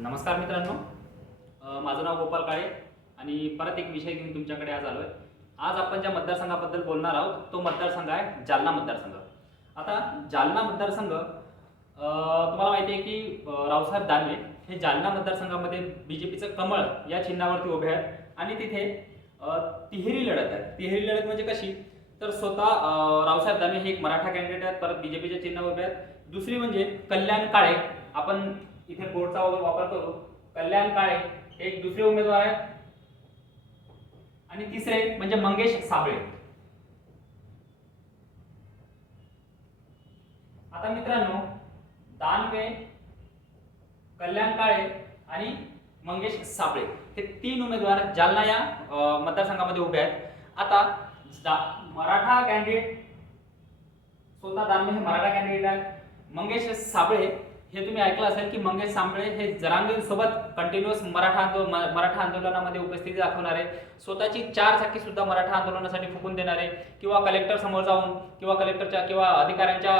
नमस्कार मित्रांनो. माझं नाव गोपाल काळे आणि परत एक विषय घेऊन तुमच्याकडे आज आलो आहे आज आपण ज्या मतदारसंघाबद्दल बोलणार आहोत तो मतदारसंघ आहे जालना मतदारसंघ. आता जालना मतदारसंघ तुम्हाला माहिती आहे की रावसाहेब दानवे हे जालना मतदारसंघामध्ये बी जे पीचं कमळ या चिन्हावरती उभे आहेत आणि तिथे तिहेरी लढत आहे तिहेरी लढत म्हणजे कशी? तर स्वतः रावसाहेब दानवे हे एक मराठा कॅन्डिडेट आहेत. परत बीजेपीच्या चिन्हावर उभे आहेत. दुसरी म्हणजे कल्याण काळे. आपण इथे बोर्डचा वगैरे वापर करू. कल्याण काळे हे एक दुसरे उमेदवार आहेत. आणि तिसरे म्हणजे मंगेश साबळे. आता मित्रांनो दानवे कल्याण काळे आणि मंगेश साबळे हे तीन उमेदवार जालना या मतदारसंघामध्ये उभे आहेत. आता मराठा कॅन्डिडेट स्वतः दानवे हे मराठा कॅन्डिडेट आहेत. मंगेश साबळे हे तुम्ही ऐकलं असेल की मंगेश सांबळे हे जरांगे सोबत कंटिन्युअस मराठा आंदोलन मराठा आंदोलनामध्ये उपस्थिती दाखवणारे स्वतःची चार चाकी सुद्धा मराठा आंदोलनासाठी फुकून देणारे किंवा कलेक्टर समोर जाऊन किंवा कलेक्टरच्या किंवा अधिकाऱ्यांच्या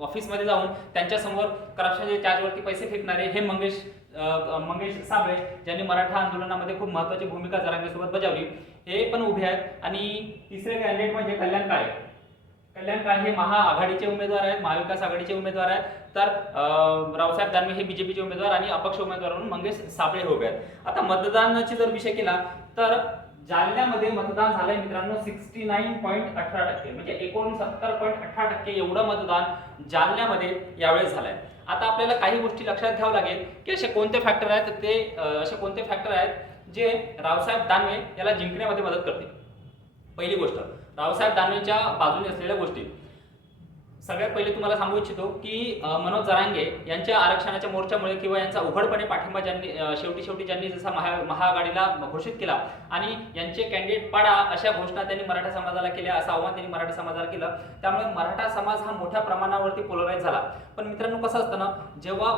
ऑफिसमध्ये जाऊन त्यांच्यासमोर करप्शनच्या चार्जवरती पैसे फेकणारे हे मंगेश मंगेश साबळे ज्यांनी मराठा आंदोलनामध्ये खूप महत्वाची भूमिका जरांगेसोबत बजावली. हे पण उभे आहेत. आणि तिसरे कॅन्डिडेट म्हणजे कल्याण काळे. कल्याण काळे हे महाआघाडीचे उमेदवार आहेत महाविकास आघाडीचे उमेदवार आहेत. तर रावसाहेब दानवे हे बीजेपीचे उमेदवार आणि अपक्ष उमेदवार म्हणून मंगेश साबळे हे उभे आहेत. आता मतदानाची जर विषय केला तर जालन्यामध्ये मतदान झालंय मित्रांनो सिक्स्टी नाईन पॉईंट अठरा टक्के म्हणजे एकोणसत्तर पॉईंट अठरा टक्के एवढं मतदान जालन्यामध्ये यावेळेस झालंय. आता आपल्याला काही गोष्टी लक्षात घ्यावं लागेल की असे कोणते फॅक्टर आहेत ते असे कोणते फॅक्टर आहेत जे रावसाहेब दानवे याला जिंकण्यामध्ये मदत करतील? पहिली गोष्ट रावसाहेब दानवेच्या बाजूने असलेल्या गोष्टी. सगळ्यात पहिले तुम्हाला सांगू इच्छितो की मनोज जरांगे यांच्या आरक्षणाच्या मोर्चामुळे किंवा यांचा उघडपणे पाठिंबा ज्यांनी शेवटी शेवटी ज्यांनी जसा महा महाआघाडीला घोषित केला आणि यांचे कॅन्डिडेट पाडा अशा घोषणा त्यांनी मराठा समाजाला केल्या असं आव्हान त्यांनी मराठा समाजाला केलं. त्यामुळे मराठा समाज हा मोठ्या प्रमाणावरती पोलराईज झाला. पण मित्रांनो कसं असतं ना जेव्हा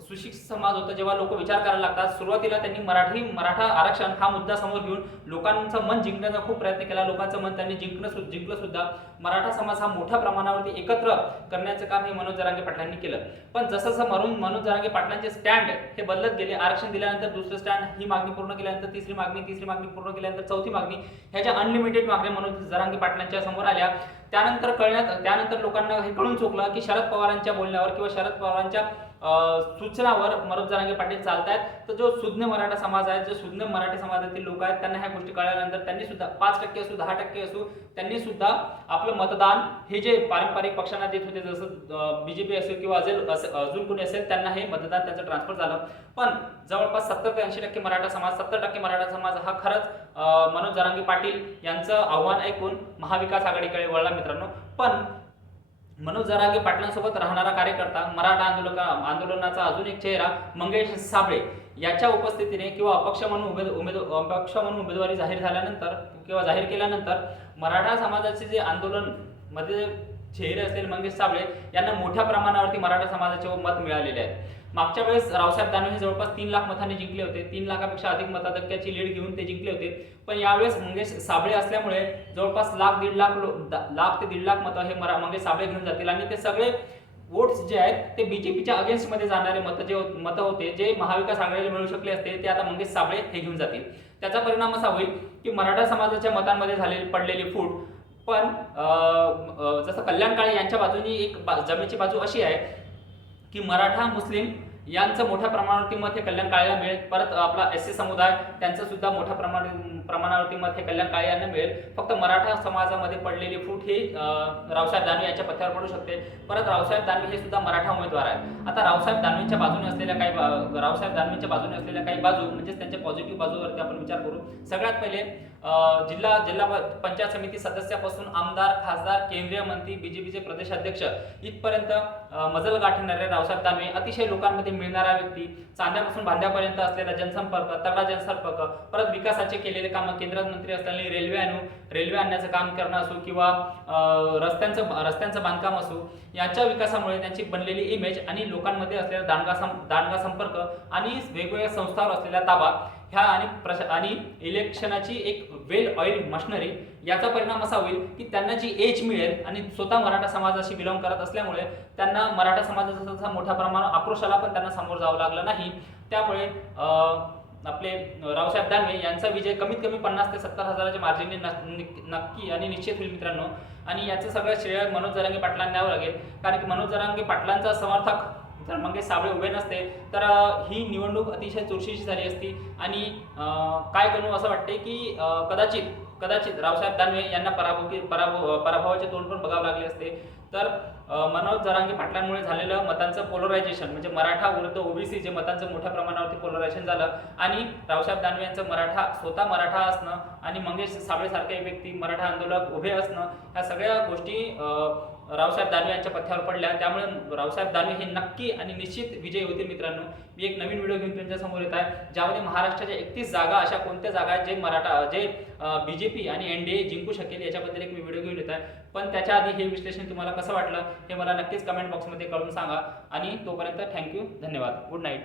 सुशिक्षित समाज होता जेव्हा लोक विचार करायला लागतात. सुरुवातीला त्यांनी मराठी मराठा आरक्षण हा मुद्दा समोर घेऊन लोकांचं मन जिंकण्याचा खूप प्रयत्न केला. लोकांचं मन त्यांनी जिंकणं जिंकलं सुद्धा. मराठा समाज हा मोठ्या प्रमाणावरती एकत्र करण्याचं काम हे मनोज जरांगे पाटलांनी केलं. पण जसं जसं मरून मनोज जरांगे पाटलांचे स्टँड हे बदलत गेले आरक्षण दिल्यानंतर दुसरं स्टँड ही मागणी पूर्ण केल्यानंतर तिसरी मागणी तिसरी मागणी पूर्ण केल्यानंतर चौथी मागणी ह्याच्या अनलिमिटेड मागण्या मनोज जरांगे पाटलांच्या समोर आल्या. त्यानंतर कळण्यात त्यानंतर लोकांना हे कळून चुकलं की शरद पवारांच्या बोलण्यावर किंवा शरद पवारांच्या सूचनावर मनोज जरांगे पाटील चालतायत. तर जो सुज्ञ मराठा समाज आहे जो सुज्ञ मराठी समाजातील लोक आहेत त्यांना ह्या गोष्टी कळल्यानंतर त्यांनी सुद्धा पाच टक्के असू दहा टक्के असू त्यांनी सुद्धा आपलं मतदान हे जे पारंपरिक पक्षांना देत होते जसं बीजेपी असेल किंवा असेल असे- अजून कोणी असेल त्यांना हे मतदान त्यांचं ट्रान्सफर झालं. पण जवळपास सत्तर ते ऐंशी टक्के मराठा समाज सत्तर टक्के मराठा समाज हा खरंच मनोज जरांगे पाटील यांचं आव्हान ऐकून महाविकास आघाडीकडे वळला मित्रांनो. पण मनोज जरांगे पाटलांसोबत राहणारा कार्यकर्ता मराठा आंदोलका आंदोलनाचा अजून एक चेहरा मंगेश साबळे याच्या उपस्थितीने किंवा अपक्ष म्हणून उमेद उमेद अपक्ष म्हणून उमेदवारी जाहीर झाल्यानंतर किंवा जाहीर केल्यानंतर मराठा समाजाचे जे आंदोलनमध्ये चेहरे असलेले मंगेश साबळे यांना मोठ्या प्रमाणावरती मराठा समाजाचे मत मिळालेले आहेत. मागच्या वेळेस रावसाहेब दानवे हे जवळपास तीन लाख मताने जिंकले होते. तीन लाखापेक्षा अधिक मताधिक्याची लीड घेऊन ते जिंकले होते. पण यावेळेस मंगेश साबळे असल्यामुळे जवळपास लाख दीड लाख लाख ते दीड लाख मतं हे मरा मंगेश साबळे घेऊन जातील आणि ते सगळे वोट्स जे आहेत ते बीजेपीच्या अगेन्स्टमध्ये जाणारे मतं जे मतं होते जे महाविकास आघाडीला मिळू शकले असते ते आता मंगेश साबळे हे घेऊन जातील. त्याचा परिणाम असा होईल की मराठा समाजाच्या मतांमध्ये झालेली पडलेली फूट पण जसं कल्याण काळे यांच्या बाजूनी एक बा- जमेची बाजू अशी आहे की मराठा मुस्लिम यांचं मोठ्या प्रमाणावरती मत हे कल्याण काळेला मिळेल. परत आपला एस सी समुदाय त्यांचं सुद्धा मोठ्या प्रमाण प्रमाणावरती मत हे कल्याण काळे यांना मिळेल. फक्त मराठा समाजामध्ये पडलेली फूट ही रावसाहेब दानवे यांच्या पथ्यावर पडू शकते. परत रावसाहेब दानवे हे सुद्धा मराठा उमेदवार आहेत. आता रावसाहेब दानवेंच्या बाजूने असलेल्या काही रावसाहेब दानवेंच्या बाजूने असलेल्या काही बाजू म्हणजेच त्यांच्या पॉझिटिव्ह बाजूवरती आपण विचार करू. सगळ्यात पहिले जिल्हा जिल्हा प- पंचायत समिती सदस्यापासून आमदार खासदार केंद्रीय मंत्री बीजेपीचे प्रदेश अध्यक्ष इथपर्यंत मजल गाठणारे रावसाहेब दानवे अतिशय लोकांमध्ये मिळणारा व्यक्ती चांद्यापासून बांध्यापर्यंत असलेला जनसंपर्क तगडा जनसंपर्क परत विकासाचे केलेले कामं केंद्रात मंत्री असल्याने रेल्वे आणू रेल्वे आणण्याचं काम करणं असो किंवा रस्त्यांचं रस्त्यांचं बांधकाम असो याच्या विकासामुळे त्यांची बनलेली इमेज आणि लोकांमध्ये असलेला दांडगा सं दांडगा संपर्क आणि वेगवेगळ्या संस्थांवर असलेला ताबा ह्या आणि प्रश आणि इलेक्शनाची एक वेल ऑइल मशिनरी याचा परिणाम असा होईल की त्यांना जी एज मिळेल आणि स्वतः मराठा समाजाशी बिलॉंग करत असल्यामुळे त्यांना मराठा समाजाचा तसा मोठ्या प्रमाणात आक्रोशाला पण त्यांना सामोरं जावं लागलं नाही. त्यामुळे आपले रावसाहेब दानवे यांचा विजय कमीत कमी पन्नास ते सत्तर हजाराच्या मार्जिनने नक्की आणि निश्चित होईल मित्रांनो. आणि याचं सगळं श्रेय मनोज जरांगे पाटलांना द्यावं लागेल. कारण की मनोज जरांगे पाटलांचा समर्थक मग मंगेश साबळे उभे नसते. तर ही निवडणूक अतिशय चुरशीची झाली असती. आणि अं, काय करू असं वाटते की कदाचित कदाचित रावसाहेब दानवे यांना पराभव पराभव पराभवाचे तोंड पण बघावे लागले असते. तर मनोज जरांगे पाटलांमुळे झालेलं मतांचं पोलरायझेशन म्हणजे मराठा विरुद्ध ओबीसी जे मतांचं मोठ्या प्रमाणावरती पोलरायझेशन झालं आणि रावसाहेब दानवे यांचं मराठा स्वतः मराठा असणं आणि मंगेश साबळेसारखे व्यक्ती मराठा आंदोलक उभे असणं ह्या सगळ्या गोष्टी रावसाहेब दानवे यांच्या पथ्यावर पडल्या. त्यामुळे रावसाहेब दानवे हे नक्की आणि निश्चित विजयी होतील मित्रांनो. मी एक नवीन व्हिडिओ घेऊन त्यांच्यासमोर येत आहे. ज्यामध्ये महाराष्ट्राच्या एकतीस जागा अशा कोणत्या जागा आहेत जे मराठा जे बीजेपी आणि एनडीए जिंकू शकेल याच्याबद्दल एक मी व्हिडिओ घेऊन येत आहे पण त्याच्या आधी हे विश्लेषण तुम्हाला कसं वाटलं हे मला नक्कीच कमेंट बॉक्समध्ये कळून सांगा. आणि तोपर्यंत थँक्यू धन्यवाद. Good night